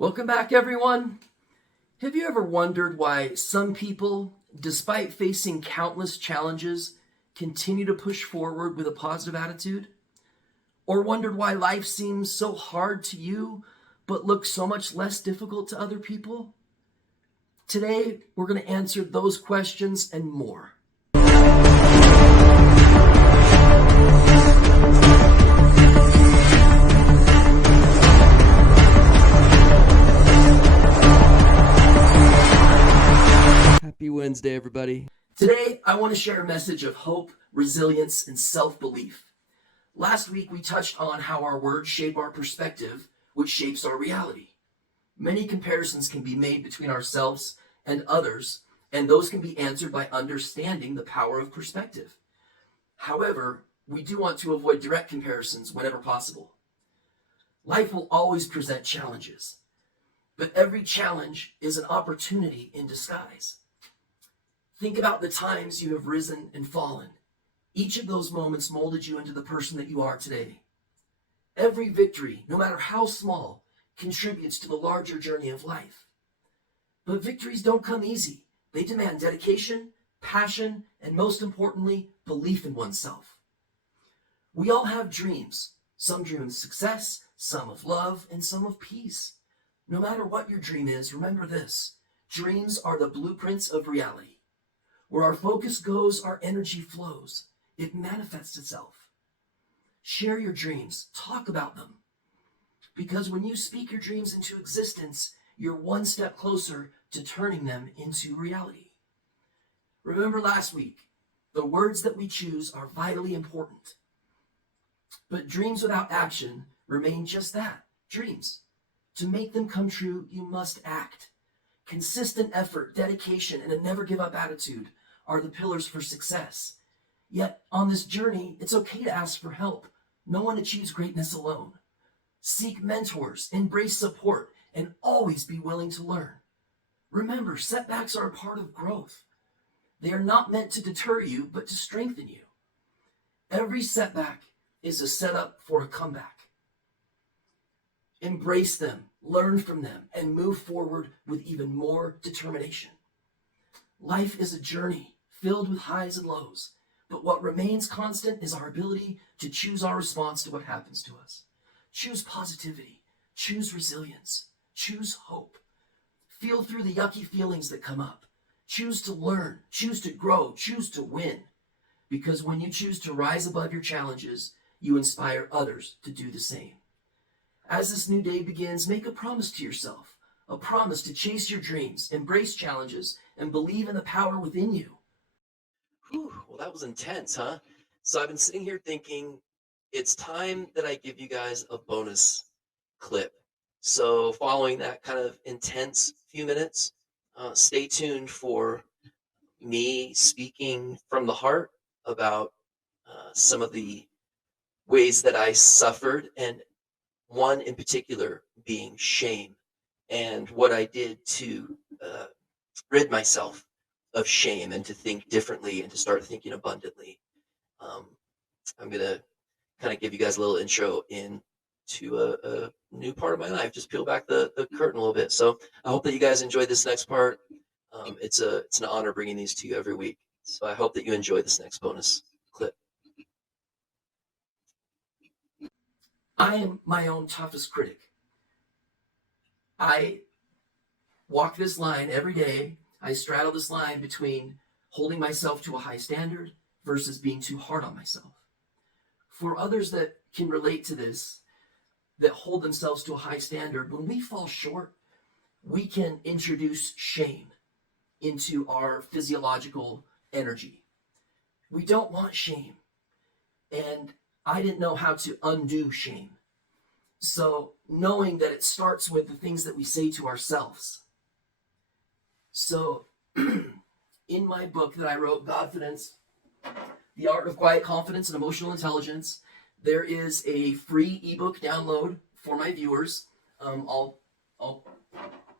Welcome back, everyone. Have you ever wondered why some people, despite facing countless challenges, continue to push forward with a positive attitude? Or wondered why life seems so hard to you, but looks so much less difficult to other people? Today, we're going to answer those questions and more. Happy Wednesday, everybody. Today, I want to share a message of hope, resilience, and self-belief. Last week, we touched on how our words shape our perspective, which shapes our reality. Many comparisons can be made between ourselves and others, and those can be answered by understanding the power of perspective. However, we do want to avoid direct comparisons whenever possible. Life will always present challenges, but every challenge is an opportunity in disguise. Think about the times you have risen and fallen. Each of those moments molded you into the person that you are today. Every victory, no matter how small, contributes to the larger journey of life. But victories don't come easy. They demand dedication, passion, and most importantly, belief in oneself. We all have dreams. Some dream of success, some of love, and some of peace. No matter what your dream is, remember this: dreams are the blueprints of reality. Where our focus goes, our energy flows. It manifests itself. Share your dreams. Talk about them. Because when you speak your dreams into existence, you're one step closer to turning them into reality. Remember last week, the words that we choose are vitally important. But dreams without action remain just that, dreams. To make them come true, you must act. Consistent effort, dedication, and a never-give-up attitude are the pillars for success. Yet, on this journey, it's okay to ask for help. No one achieves greatness alone. Seek mentors, embrace support, and always be willing to learn. Remember, setbacks are a part of growth. They are not meant to deter you, but to strengthen you. Every setback is a setup for a comeback. Embrace them, learn from them, and move forward with even more determination. Life is a journey filled with highs and lows, but what remains constant is our ability to choose our response to what happens to us. Choose positivity, choose resilience, choose hope. Feel through the yucky feelings that come up. Choose to learn, choose to grow, choose to win. Because when you choose to rise above your challenges, you inspire others to do the same. As this new day begins, make a promise to yourself, a promise to chase your dreams, embrace challenges, and believe in the power within you. Whew, well, that was intense, huh? So I've been sitting here thinking it's time that I give you guys a bonus clip. So following that kind of intense few minutes, stay tuned for me speaking from the heart about some of the ways that I suffered, and one in particular being shame, and what I did to rid myself of shame and to think differently and to start thinking abundantly. I'm going to kind of give you guys a little intro into a new part of my life, just peel back the curtain a little bit. So I hope that you guys enjoy this next part. It's an honor bringing these to you every week. So I hope that you enjoy this next bonus clip. I am my own toughest critic. I walk this line every day. I straddle this line between holding myself to a high standard versus being too hard on myself. For others that can relate to this, that hold themselves to a high standard, when we fall short, we can introduce shame into our physiological energy. We don't want shame. And I didn't know how to undo shame. So knowing that it starts with the things that we say to ourselves. So in my book that I wrote, Godfidence, The Art of Quiet Confidence and Emotional Intelligence, there is a free ebook download for my viewers. I'll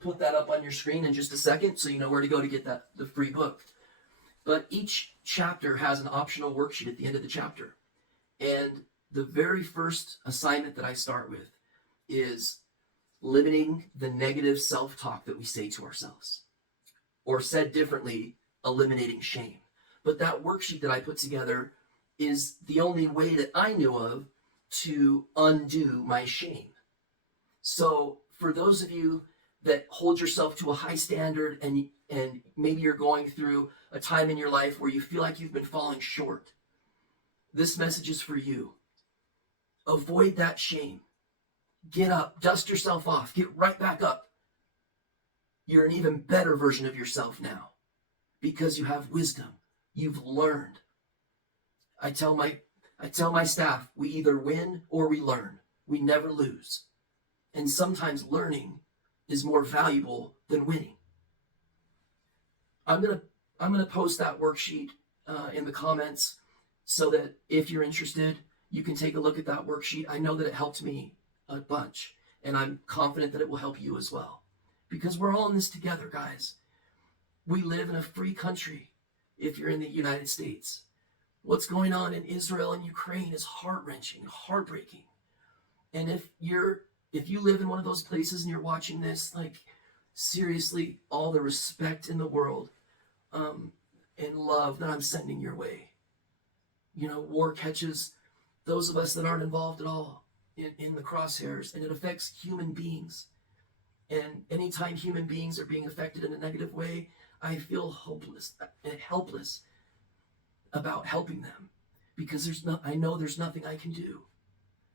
put that up on your screen in just a second so you know where to go to get the free book. But each chapter has an optional worksheet at the end of the chapter. And the very first assignment that I start with is limiting the negative self-talk that we say to ourselves. Or said differently, eliminating shame. But that worksheet that I put together is the only way that I knew of to undo my shame. So for those of you that hold yourself to a high standard and maybe you're going through a time in your life where you feel like you've been falling short, this message is for you. Avoid that shame. Get up, dust yourself off, get right back up. You're an even better version of yourself now because you have wisdom. You've learned. I tell my staff, we either win or we learn. We never lose. And sometimes learning is more valuable than winning. I'm gonna post that worksheet in the comments so that if you're interested, you can take a look at that worksheet. I know that it helped me a bunch, and I'm confident that it will help you as well. Because we're all in this together, guys. We live in a free country if you're in the United States. What's going on in Israel and Ukraine is heart-wrenching, heartbreaking. And if you live in one of those places and you're watching this, like, seriously, all the respect in the world and love that I'm sending your way. You know, war catches those of us that aren't involved at all in the crosshairs, and it affects human beings. And anytime human beings are being affected in a negative way, I feel hopeless and helpless about helping them because I know there's nothing I can do.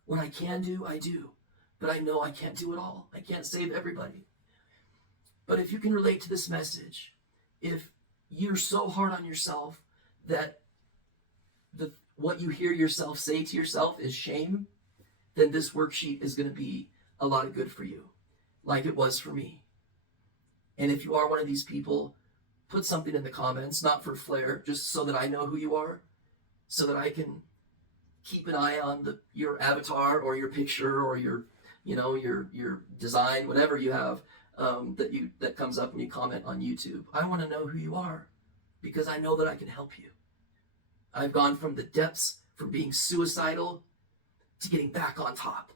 What I can do, I do. But I know I can't do it all. I can't save everybody. But if you can relate to this message, if you're so hard on yourself that what you hear yourself say to yourself is shame, then this worksheet is going to be a lot of good for you, like it was for me. And if you are one of these people, put something in the comments, not for flair, just so that I know who you are, so that I can keep an eye on your avatar or your picture or your design, whatever you have that comes up when you comment on YouTube. I want to know who you are because I know that I can help you. I've gone from the depths, from being suicidal to getting back on top.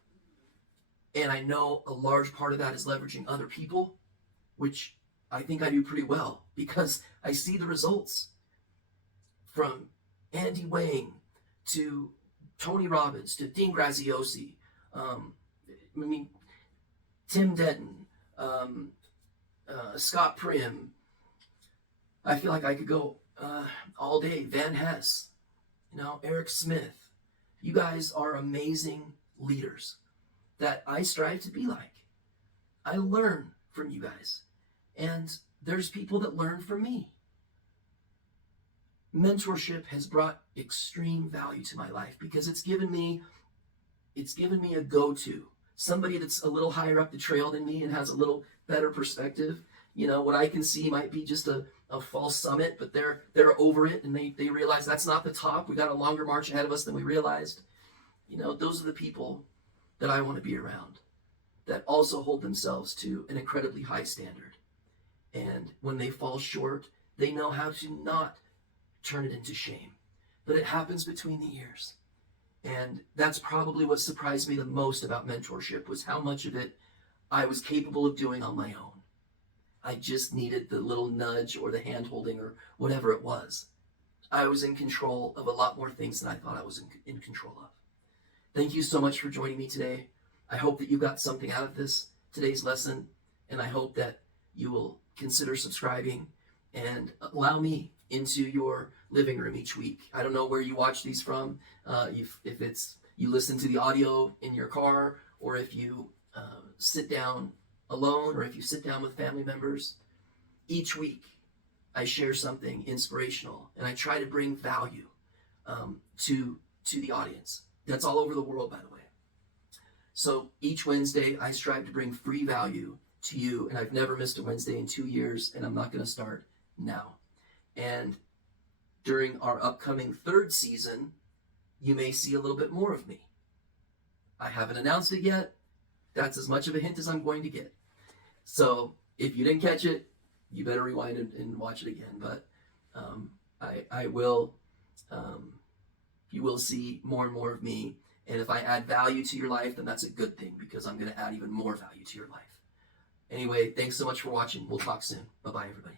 And I know a large part of that is leveraging other people, which I think I do pretty well because I see the results. From Andy Wang to Tony Robbins to Dean Graziosi, Tim Denton, Scott Prim. I feel like I could go all day. Van Hess, Eric Smith. You guys are amazing leaders that I strive to be like. I learn from you guys. And there's people that learn from me. Mentorship has brought extreme value to my life because it's given me a go-to. Somebody that's a little higher up the trail than me and has a little better perspective. What I can see might be just a false summit, but they're over it and they realize that's not the top. We got a longer march ahead of us than we realized. Those are the people that I want to be around, that also hold themselves to an incredibly high standard. And when they fall short, they know how to not turn it into shame. But it happens between the ears. And that's probably what surprised me the most about mentorship, was how much of it I was capable of doing on my own. I just needed the little nudge or the hand holding or whatever it was. I was in control of a lot more things than I thought I was in control of. Thank you so much for joining me today. I hope that you got something out of today's lesson, and I hope that you will consider subscribing and allow me into your living room each week. I don't know where you watch these from, if it's you listen to the audio in your car, or if you sit down alone, or if you sit down with family members. Each week I share something inspirational, and I try to bring value to the audience. That's all over the world, by the way. So each Wednesday I strive to bring free value to you, and I've never missed a Wednesday in 2 years, and I'm not going to start now. And during our upcoming third season, you may see a little bit more of me. I haven't announced it yet. That's as much of a hint as I'm going to get. So if you didn't catch it, you better rewind and watch it again. But I will, you will see more and more of me. And if I add value to your life, then that's a good thing because I'm going to add even more value to your life. Anyway, thanks so much for watching. We'll talk soon. Bye-bye, everybody.